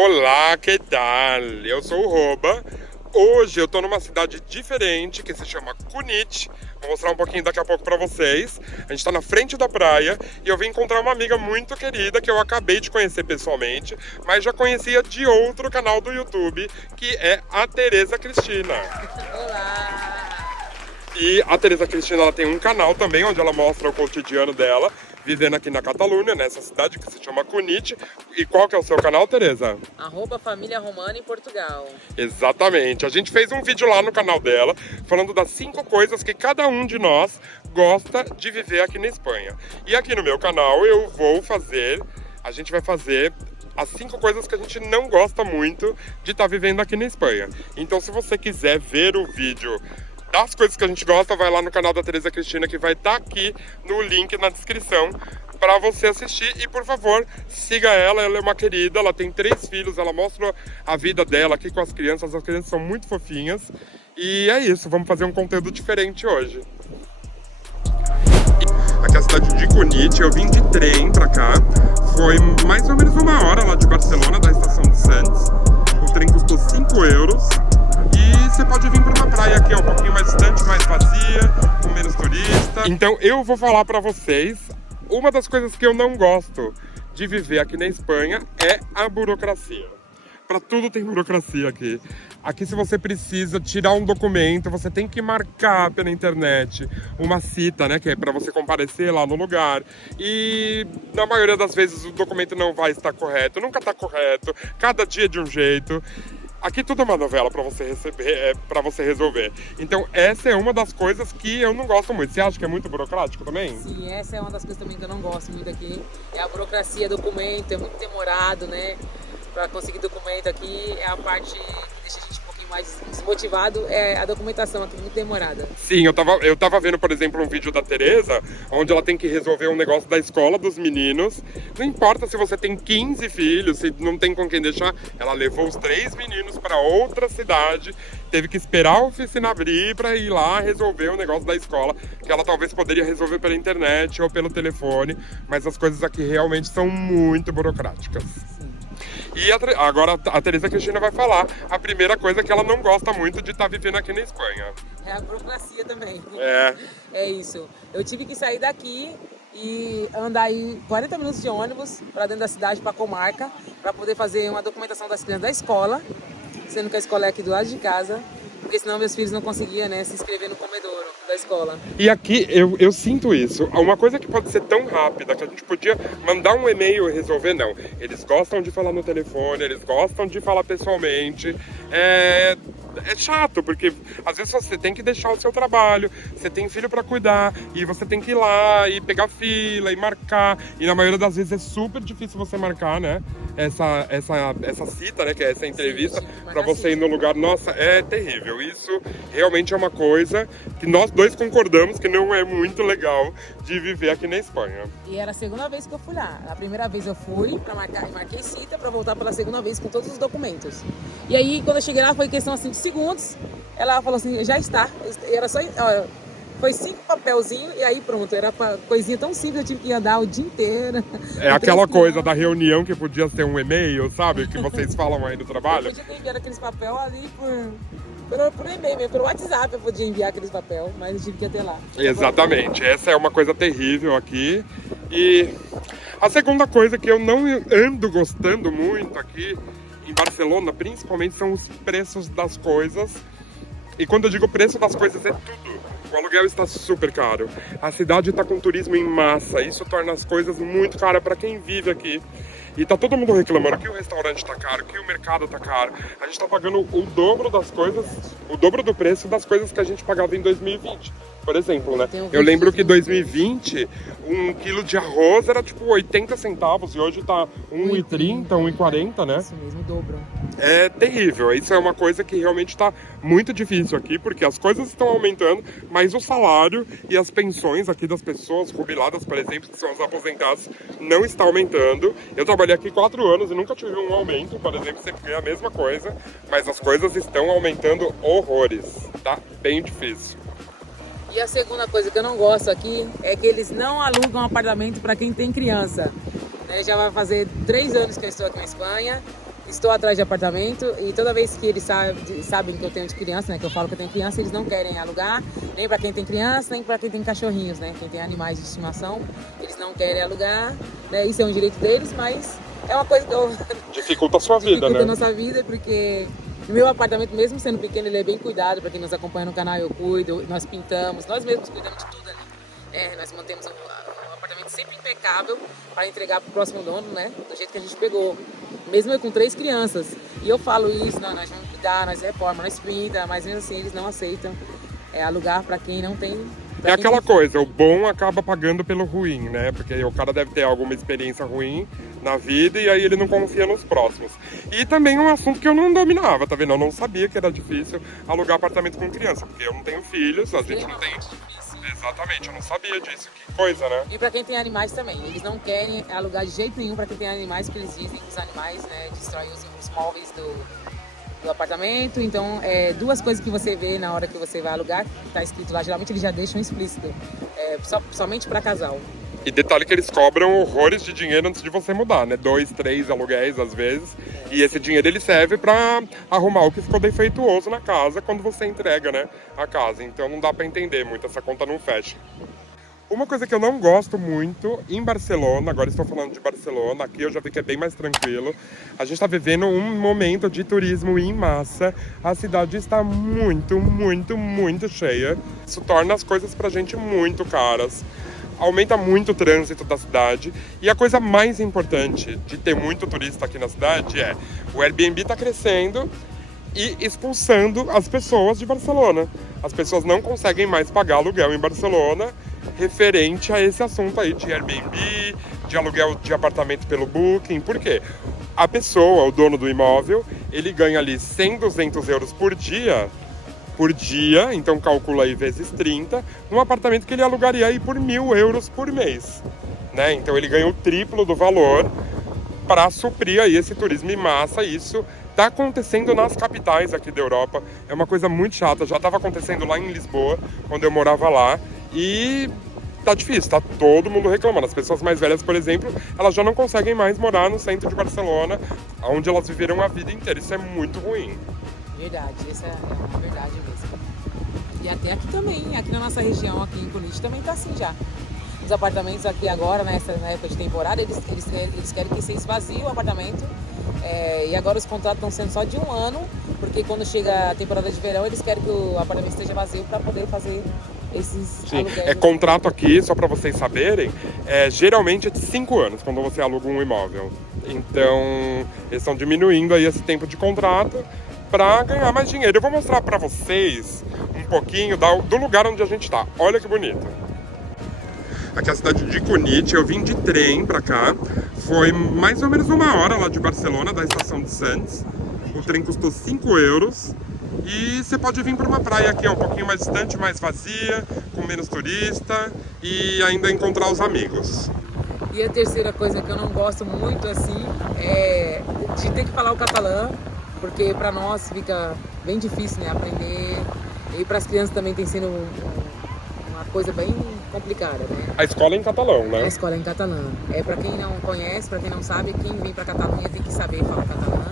Olá, que tal? Eu sou o Roba. Hoje eu tô numa cidade diferente que se chama Cunit. Vou mostrar um pouquinho daqui a pouco pra vocês. A gente tá na frente da praia e eu vim encontrar uma amiga muito querida que eu acabei de conhecer pessoalmente, mas já conhecia de outro canal do YouTube, que é a Tereza Cristina. Olá! E a Tereza Cristina, ela tem um canal também onde ela mostra o cotidiano dela, vivendo aqui na Catalunha, nessa cidade que se chama Cunit. E qual que é o seu canal, Tereza? @Família Romana em Portugal. Exatamente. A gente fez um vídeo lá no canal dela, falando das 5 coisas que cada um de nós gosta de viver aqui na Espanha. E aqui no meu canal a gente vai fazer as 5 coisas que a gente não gosta muito de estar vivendo aqui na Espanha. Então, se você quiser ver o vídeo das coisas que a gente gosta, vai lá no canal da Tereza Cristina, que vai estar aqui no link na descrição para você assistir. E por favor, siga ela é uma querida, ela tem 3 filhos, ela mostra a vida dela aqui com as crianças são muito fofinhas. E é isso, vamos fazer um conteúdo diferente hoje. Aqui é a cidade de Cunit, eu vim de trem pra cá, foi mais ou menos 1 hora lá de Barcelona, da estação de Santos. O trem custou 5 euros. E você pode vir para uma praia aqui, um pouquinho mais distante, mais vazia, com menos turista. Então eu vou falar para vocês, uma das coisas que eu não gosto de viver aqui na Espanha é a burocracia. Para tudo tem burocracia aqui. Aqui, se você precisa tirar um documento, você tem que marcar pela internet uma cita, né, que é para você comparecer lá no lugar. E na maioria das vezes o documento não vai estar correto, nunca está correto, cada dia é de um jeito. Aqui tudo é uma novela para você receber, para você resolver. Então essa é uma das coisas que eu não gosto muito. Você acha que é muito burocrático também? Sim, essa é uma das coisas também que eu não gosto muito aqui. É a burocracia, documento, é muito demorado, né? Para conseguir documento aqui é a parte que deixa a gente um pouquinho mais desmotivado, é a documentação aqui muito demorada. Sim, eu tava vendo, por exemplo, um vídeo da Tereza, onde ela tem que resolver um negócio da escola dos meninos. Não importa se você tem 15 filhos, se não tem com quem deixar, ela levou os 3 meninos para outra cidade, teve que esperar a oficina abrir para ir lá resolver o negócio da escola, que ela talvez poderia resolver pela internet ou pelo telefone, mas as coisas aqui realmente são muito burocráticas. E agora a Tereza Cristina vai falar a primeira coisa que ela não gosta muito de estar vivendo aqui na Espanha. É a burocracia também. É isso. Eu tive que sair daqui e andar aí 40 minutos de ônibus para dentro da cidade, para a comarca, para poder fazer uma documentação das crianças da escola, sendo que a escola é aqui do lado de casa, porque senão meus filhos não conseguiam, né, se inscrever no comedouro da escola. E aqui eu sinto isso. Uma coisa que pode ser tão rápida que a gente podia mandar um e-mail e resolver, não. Eles gostam de falar no telefone, eles gostam de falar pessoalmente. É chato, porque às vezes você tem que deixar o seu trabalho, você tem filho para cuidar, e você tem que ir lá e pegar fila e marcar. E na maioria das vezes é super difícil você marcar, né? Essa cita, né? Que é essa entrevista, para você ir no lugar. Nossa, é terrível. Isso realmente é uma coisa que nós dois concordamos que não é muito legal de viver aqui na Espanha. E era a segunda vez que eu fui lá. A primeira vez eu fui para marcar, marquei cita para voltar pela segunda vez com todos os documentos. E aí, quando eu cheguei lá, foi questão assim de segundos. Ela falou assim, já está. Era só, ó, foi 5 papelzinhos e aí pronto. Era coisinha tão simples, eu tive que andar o dia inteiro. É aquela coisa da reunião que podia ser um e-mail, sabe? Que vocês falam aí no trabalho. Eu podia ter enviado aqueles papel ali por e-mail mesmo, pelo WhatsApp eu podia enviar aqueles papel, mas eu tive que ir até lá. Exatamente, essa é uma coisa terrível aqui. E a segunda coisa que eu não ando gostando muito aqui em Barcelona, principalmente, são os preços das coisas. E quando eu digo preço das coisas, é tudo. O aluguel está super caro. A cidade está com turismo em massa. Isso torna as coisas muito caras para quem vive aqui. E tá todo mundo reclamando que o restaurante tá caro, que o mercado tá caro. A gente tá pagando o dobro das coisas, o dobro do preço das coisas que a gente pagava em 2020. Por exemplo, né? Eu lembro que em 2020, 1 quilo de arroz era tipo 80 centavos e hoje tá 1,30, 1,40, né? Isso mesmo, o dobro. É terrível. Isso é uma coisa que realmente está muito difícil aqui, porque as coisas estão aumentando, mas o salário e as pensões aqui das pessoas jubiladas, por exemplo, que são as aposentadas, não está aumentando. Eu trabalhei aqui 4 anos e nunca tive um aumento, por exemplo, sempre ganhei a mesma coisa, mas as coisas estão aumentando horrores, tá? Bem difícil. E a segunda coisa que eu não gosto aqui é que eles não alugam apartamento para quem tem criança. Já vai fazer 3 anos que eu estou aqui na Espanha Estou atrás de apartamento e toda vez que eles sabem que eu tenho de criança, né? Que eu falo que eu tenho criança, eles não querem alugar, nem para quem tem criança, nem para quem tem cachorrinhos, né? Quem tem animais de estimação, eles não querem alugar, né? Isso é um direito deles, mas é uma coisa que eu... Dificulta a sua vida, dificulta né? a nossa vida, porque o meu apartamento, mesmo sendo pequeno, ele é bem cuidado. Para quem nos acompanha no canal, eu cuido, nós pintamos, nós mesmos cuidamos de tudo ali. Nós mantemos um apartamento sempre impecável para entregar para o próximo dono, né? Do jeito que a gente pegou. Mesmo eu com 3 crianças. E eu falo isso, não, nós vamos cuidar, nós reformamos, nós pinta, mas mesmo assim eles não aceitam alugar para quem não tem. É aquela coisa, o bom acaba pagando pelo ruim, né? Porque o cara deve ter alguma experiência ruim na vida e aí ele não confia nos próximos. E também um assunto que eu não dominava, tá vendo? Eu não sabia que era difícil alugar apartamento com criança, porque eu não tenho filhos, a gente não tem... Exatamente, eu não sabia disso, que coisa, né? E para quem tem animais também, eles não querem alugar de jeito nenhum para quem tem animais, porque eles dizem que os animais, né, destroem os móveis do apartamento. Então, 2 coisas que você vê na hora que você vai alugar, que tá escrito lá, geralmente eles já deixam explícito, somente para casal. E detalhe que eles cobram horrores de dinheiro antes de você mudar, né? 2, 3 aluguéis às vezes. E esse dinheiro ele serve pra arrumar o que ficou defeituoso na casa quando você entrega, né, a casa. Então não dá pra entender muito, essa conta não fecha. Uma coisa que eu não gosto muito em Barcelona, agora estou falando de Barcelona, aqui eu já vi que é bem mais tranquilo. A gente está vivendo um momento de turismo em massa. A cidade está muito, muito, muito cheia. Isso torna as coisas pra gente muito caras. Aumenta muito o trânsito da cidade. E a coisa mais importante de ter muito turista aqui na cidade é o Airbnb está crescendo e expulsando as pessoas de Barcelona. As pessoas não conseguem mais pagar aluguel em Barcelona referente a esse assunto aí de Airbnb, de aluguel de apartamento pelo Booking. Por quê? A pessoa, o dono do imóvel, ele ganha ali 100, 200 euros por dia, então calcula aí vezes 30, num apartamento que ele alugaria aí por 1.000 euros por mês, né? Então ele ganha o triplo do valor para suprir aí esse turismo em massa. Isso está acontecendo nas capitais aqui da Europa, é uma coisa muito chata, já estava acontecendo lá em Lisboa, quando eu morava lá, e tá difícil, tá todo mundo reclamando. As pessoas mais velhas, por exemplo, elas já não conseguem mais morar no centro de Barcelona, onde elas viveram a vida inteira. Isso é muito ruim. Verdade, isso é uma verdade mesmo. E até aqui também, aqui na nossa região, aqui em Cunit, também tá assim já. Os apartamentos aqui agora, na época de temporada, eles querem que você esvazie o apartamento. E agora os contratos estão sendo só de 1 ano, porque quando chega a temporada de verão, eles querem que o apartamento esteja vazio para poder fazer esses aluguéis. Contrato aqui, só para vocês saberem, geralmente é de 5 anos quando você aluga um imóvel. Então, eles estão diminuindo aí esse tempo de contrato para ganhar mais dinheiro. Eu vou mostrar para vocês um pouquinho do lugar onde a gente está. Olha que bonito. Aqui é a cidade de Cunit, eu vim de trem pra cá, foi mais ou menos 1 hora lá de Barcelona, da estação de Sants. O trem custou 5 euros e você pode vir para uma praia aqui um pouquinho mais distante, mais vazia, com menos turista e ainda encontrar os amigos. E a terceira coisa que eu não gosto muito, assim, é de ter que falar o catalã, porque para nós fica bem difícil, né, aprender, e para as crianças também tem sido uma coisa bem complicada, né? A escola é em catalão, né? A escola é em catalã. Para quem não conhece, para quem não sabe, quem vem para Catalunha tem que saber falar catalã,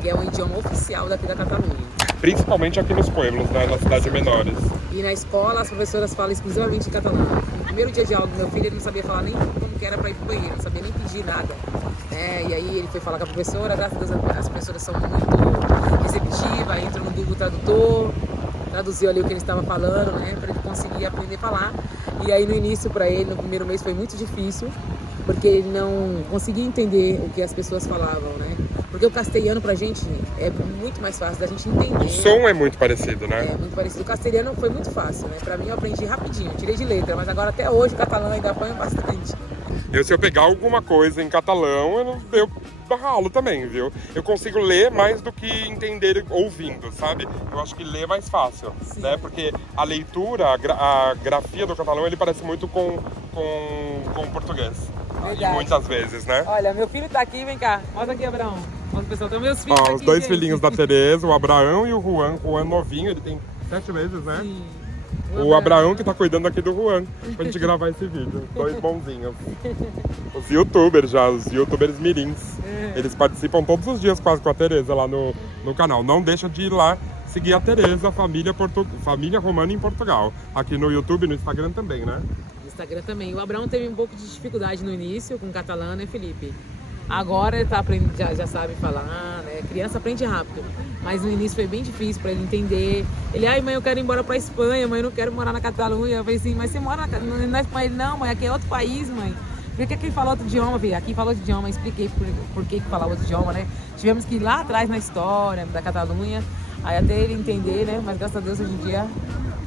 que é o idioma oficial daqui da Catalunha. Principalmente aqui nos pueblos, né, nas cidades menores. E na escola as professoras falam exclusivamente catalã. No primeiro dia de aula do meu filho, ele não sabia falar nem como que era para ir pro banheiro, não sabia nem pedir nada. E aí ele foi falar com a professora, graças a Deus as professoras são muito receptivas, entrou no Google Tradutor, traduziu ali o que ele estava falando, né, para ele conseguir aprender a falar. E aí no início para ele, no primeiro mês, foi muito difícil, porque ele não conseguia entender o que as pessoas falavam, né? Porque o castelhano pra gente é muito mais fácil da gente entender. O som é muito parecido, né? É muito parecido. O castelhano foi muito fácil, né? Pra mim eu aprendi rapidinho, tirei de letra, mas agora até hoje o catalão ainda apanho bastante. Se eu pegar alguma coisa em catalão, eu ralo também, viu? Eu consigo ler mais do que entender ouvindo, sabe? Eu acho que ler é mais fácil, né? Porque a leitura, a grafia do catalão, ele parece muito com o português. Verdade. E muitas vezes, né? Olha, meu filho tá aqui, vem cá. Mostra aqui, Abraão. Mostra, pessoal, tem meus filhos aqui, os 2 gente. filhinhos da Tereza, o Abraão e o Juan. O Juan novinho, ele tem 7 meses, né? Sim. O Abraão que tá cuidando aqui do Juan, pra gente gravar esse vídeo. 2 bonzinhos. Os youtubers mirins. Eles participam todos os dias quase com a Tereza lá no canal. Não deixa de ir lá seguir a Tereza, família Romana em Portugal. Aqui no YouTube e no Instagram também, né? No Instagram também. O Abraão teve um pouco de dificuldade no início com catalão, né, Felipe? Agora ele tá aprendendo, já sabe falar, né? Criança aprende rápido. Mas no início foi bem difícil para ele entender. Ele, ai mãe, eu quero ir embora pra Espanha, mãe, eu não quero morar na Catalunha. Eu falei assim, mas você mora na Espanha? Ele, não, mãe, aqui é outro país, mãe. Por que aqui fala outro idioma, filho? Aqui fala outro idioma, eu expliquei por que falava outro idioma, né? Tivemos que ir lá atrás na história da Catalunha, aí até ele entender, né? Mas graças a Deus hoje em dia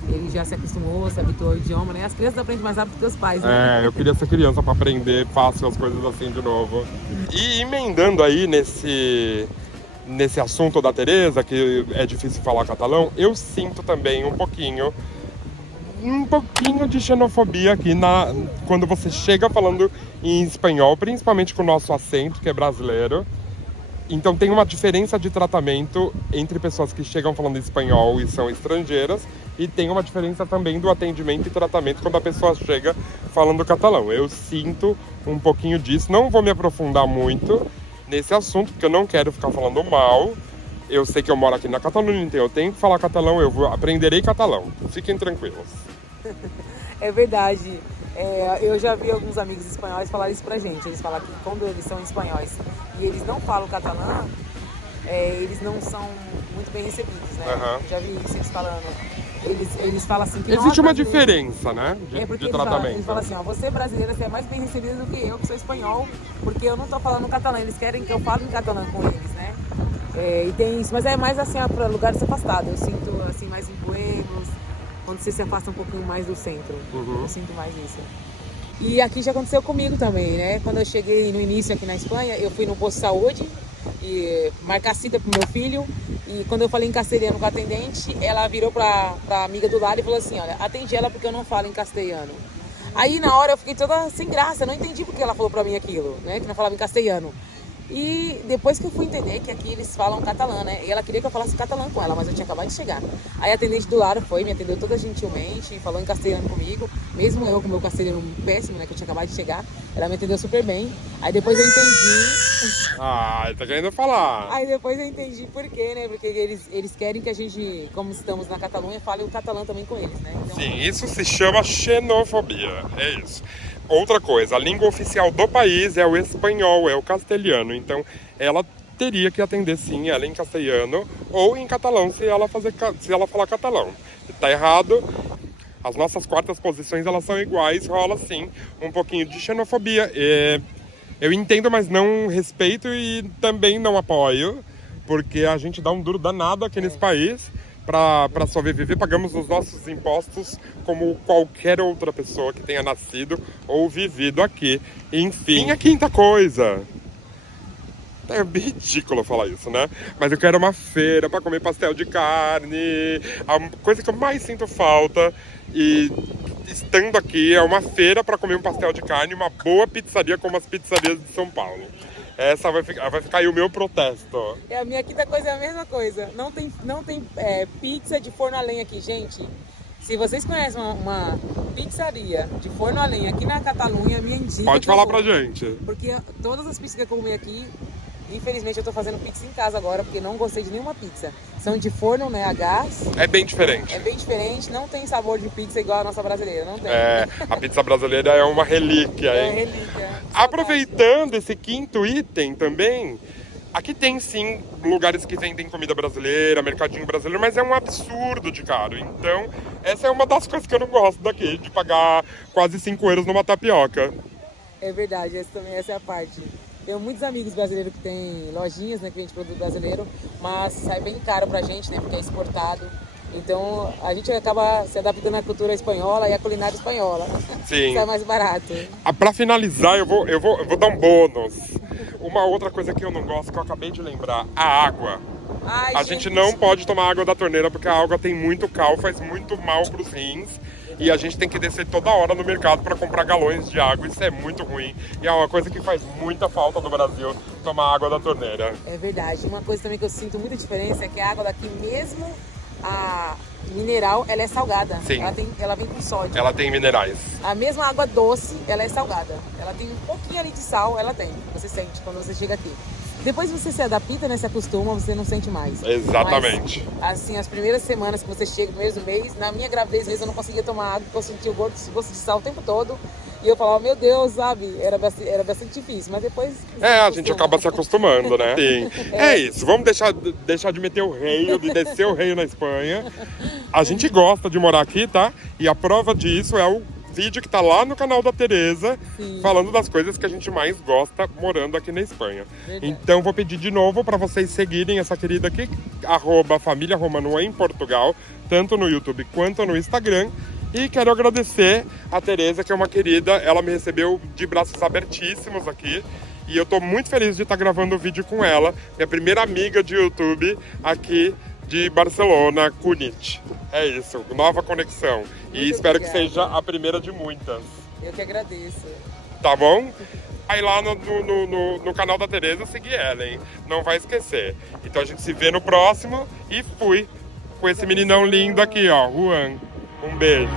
ele já se acostumou, se habituou ao idioma, né? As crianças aprendem mais rápido que os pais, né? Eu queria ser criança pra aprender fácil as coisas assim de novo. E emendando aí nesse assunto da Tereza, que é difícil falar catalão, eu sinto também um pouquinho de xenofobia aqui quando você chega falando em espanhol, principalmente com o nosso acento, que é brasileiro. Então tem uma diferença de tratamento entre pessoas que chegam falando espanhol e são estrangeiras, e tem uma diferença também do atendimento e tratamento quando a pessoa chega falando catalão. Eu sinto um pouquinho disso, não vou me aprofundar muito nesse assunto, porque eu não quero ficar falando mal. Eu sei que eu moro aqui na Catalunha, então eu tenho que falar catalão, aprenderei catalão. Fiquem tranquilos. É verdade. Eu já vi alguns amigos espanhóis falar isso pra gente. Eles falam que quando eles são espanhóis e eles não falam catalão, eles não são muito bem recebidos, né? Uhum. Já vi isso eles falando. Eles falam assim que existe uma diferença, né? De eles tratamento. Eles falam assim, ó, você brasileira, você é mais bem recebida do que eu, que sou espanhol, porque eu não tô falando catalão. Eles querem que eu fale em catalão com eles, né? E tem isso, mas é mais assim, para lugares afastados. Eu sinto assim mais em Buenos, quando você se afasta um pouquinho mais do centro. Uhum. Eu sinto mais isso. E aqui já aconteceu comigo também, né? Quando eu cheguei no início aqui na Espanha, eu fui no posto de saúde e marcar cita pro meu filho. E quando eu falei em castelhano com a atendente, ela virou pra amiga do lado e falou assim, olha, atende ela porque eu não falo em castelhano. Aí na hora eu fiquei toda sem graça, não entendi porque ela falou pra mim aquilo, né? Que não falava em castelhano. E depois que eu fui entender que aqui eles falam catalã, né? E ela queria que eu falasse catalã com ela, mas eu tinha acabado de chegar. Aí a atendente do lado me atendeu toda gentilmente, falou em castelhano comigo. Mesmo eu com meu castelhano péssimo, né? Que eu tinha acabado de chegar. Ela me atendeu super bem. Aí depois eu entendi... Ah, tá querendo falar. Aí depois eu entendi por quê, né? Porque eles querem que a gente, como estamos na Catalunha, fale o catalã também com eles, né? Então... Sim, isso se chama xenofobia, é isso. Outra coisa, a língua oficial do país é o espanhol, é o castelhano. Então, ela teria que atender, sim, ela em castelhano ou em catalão, se ela falar catalão. Tá errado. As nossas quartas posições, elas são iguais, rola, sim, um pouquinho de xenofobia. Eu entendo, mas não respeito e também não apoio, porque a gente dá um duro danado aqui nesse país. Para sobreviver, pagamos os nossos impostos como qualquer outra pessoa que tenha nascido ou vivido aqui. Enfim, a quinta coisa. É ridículo falar isso, né? Mas eu quero uma feira para comer pastel de carne. A coisa que eu mais sinto falta, e estando aqui, é uma feira para comer um pastel de carne, uma boa pizzaria como as pizzarias de São Paulo. Essa vai ficar aí o meu protesto. A minha quinta coisa é a mesma coisa. Não tem pizza de forno a lenha aqui, gente. Se vocês conhecem uma pizzaria de forno a lenha aqui na Catalunha, me indica. Pode falar pra gente. Porque todas as pizzas que eu comi aqui, infelizmente eu tô fazendo pizza em casa agora, porque não gostei de nenhuma pizza. São de forno, né, a gás. É bem diferente. É bem diferente, não tem sabor de pizza igual a nossa brasileira, não tem. A pizza brasileira é uma relíquia, hein? É relíquia. Aproveitando esse quinto item também, aqui tem sim lugares que vendem comida brasileira, mercadinho brasileiro, mas é um absurdo de caro. Então, essa é uma das coisas que eu não gosto daqui, de pagar quase 5 euros numa tapioca. É verdade, essa é a parte. Tenho muitos amigos brasileiros que têm lojinhas, né, que vendem produto brasileiro, mas sai bem caro pra gente, né, porque é exportado. Então a gente acaba se adaptando à cultura espanhola e à culinária espanhola. Sim. Sai mais barato. Pra finalizar, eu vou dar um bônus. Uma outra coisa que eu não gosto, que eu acabei de lembrar, a água. Ai, a gente não pode tomar água da torneira porque a água tem muito cal, faz muito mal pros rins. E a gente tem que descer toda hora no mercado para comprar galões de água. Isso é muito ruim. E é uma coisa que faz muita falta no Brasil, tomar água da torneira. É verdade. Uma coisa também que eu sinto muita diferença é que a água daqui, mesmo a mineral, ela é salgada. Sim. Ela vem com sódio. Ela tem minerais. A mesma água doce, ela é salgada. Ela tem um pouquinho ali de sal, ela tem. Você sente quando você chega aqui. Depois você se adapta, né? Se acostuma, você não sente mais. Exatamente. Mas, assim, as primeiras semanas que você chega, no mesmo mês, na minha gravidez mesmo, eu não conseguia tomar água, porque eu sentia o gosto de sal o tempo todo. E eu falava, meu Deus, sabe? Era bastante difícil, mas depois... A gente acaba se acostumando, né? Sim. É isso, vamos deixar de meter o reio, de descer o reio na Espanha. A gente gosta de morar aqui, tá? E a prova disso é o vídeo que tá lá no canal da Tereza, falando das coisas que a gente mais gosta morando aqui na Espanha. Verdade. Então vou pedir de novo para vocês seguirem essa querida aqui, @Família Romano em Portugal, tanto no YouTube quanto no Instagram. E quero agradecer a Tereza, que é uma querida, ela me recebeu de braços abertíssimos aqui. E eu tô muito feliz de estar gravando o vídeo com ela, minha primeira amiga de YouTube aqui de Barcelona, Cunit. É isso, nova conexão. E espero que seja a primeira de muitas. Eu que agradeço. Tá bom? Aí lá no canal da Tereza, seguir ela, hein? Não vai esquecer. Então a gente se vê no próximo e fui com esse meninão lindo aqui, ó, Juan. Um beijo.